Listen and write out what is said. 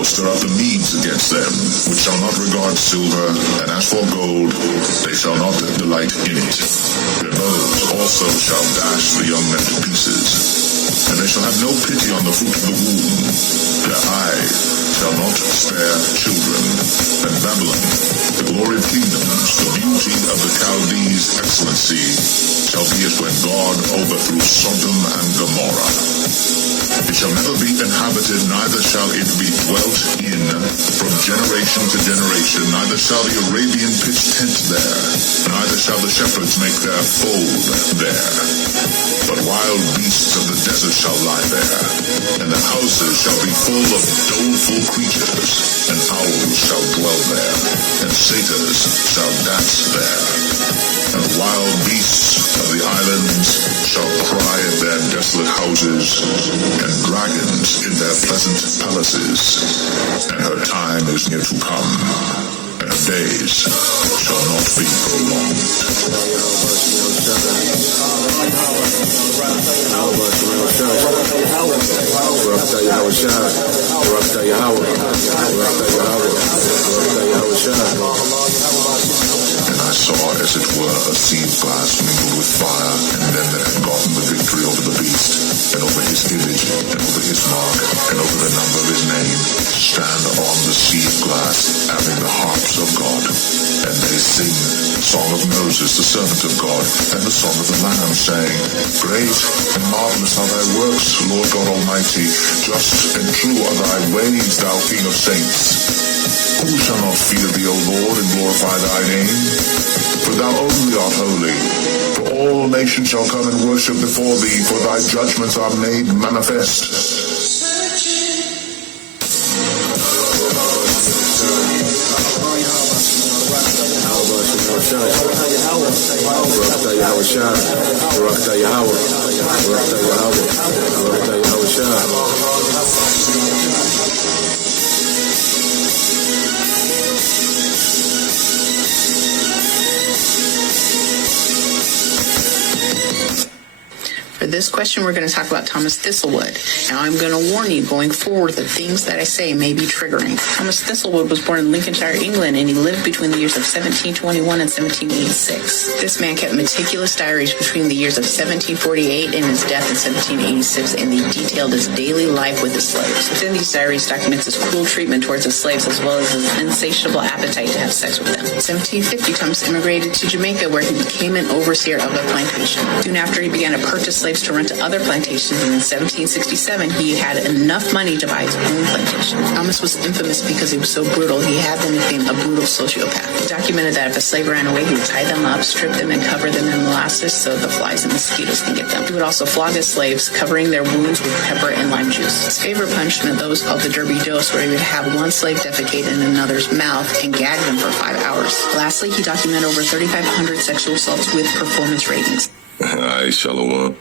therefore stir up the Medes against them, which shall not regard silver, and as for gold, they shall not delight in it. Their bows also shall dash the young men to pieces, and they shall have no pity on the fruit of the womb. Their eye shall not spare children. And Babylon, the glory of kingdoms, the beauty of the Chaldees' excellency, shall be as when God overthrew Sodom and Gomorrah. It shall never be inhabited, neither shall it be dwelt in from generation to generation, neither shall the Arabian pitch tent there, neither shall the shepherds make their fold there. But wild beasts of the desert shall lie there, and the houses shall be full of doleful creatures, and owls shall dwell there, and satyrs shall dance there. And wild beasts of the islands shall cry in their desolate houses, and dragons in their pleasant palaces. And her time is near to come, and her days shall not be prolonged. And I saw, as it were, a sea of glass mingled with fire, and them that had gotten the victory over the beast, and over his image, and over his mark, and over the number of his name, stand on the sea of glass, having the harps of God. And they sing the song of Moses, the servant of God, and the song of the Lamb, saying, Great and marvelous are thy works, Lord God Almighty. Just and true are thy ways, thou King of saints. Who shall not fear thee, O Lord, and glorify thy name? For thou only art holy. For all nations shall come and worship before thee, for thy judgments are made manifest. For this question, we're going to talk about Thomas Thistlewood. Now, I'm going to warn you going forward that things that I say may be triggering. Thomas Thistlewood was born in Lincolnshire, England, and he lived between the years of 1721 and 1786. This man kept meticulous diaries between the years of 1748 and his death in 1786, and he detailed his daily life with his slaves. Within these diaries documents his cruel treatment towards his slaves, as well as his insatiable appetite to have sex with them. In 1750, Thomas immigrated to Jamaica, where he became an overseer of a plantation. Soon after, he began to purchase slaves to rent to other plantations, and in 1767 he had enough money to buy his own plantation. Thomas was infamous because he was so brutal. He had the nickname a brutal sociopath. He documented that if a slave ran away, he would tie them up, strip them, and cover them in molasses so the flies and mosquitoes can get them. He would also flog his slaves, covering their wounds with pepper and lime juice. His favorite punishment, though, was called the Derby Dose, where he would have one slave defecate in another's mouth and gag them for 5 hours. Lastly, he documented over 3,500 sexual assaults with performance ratings. Hi, Shalom.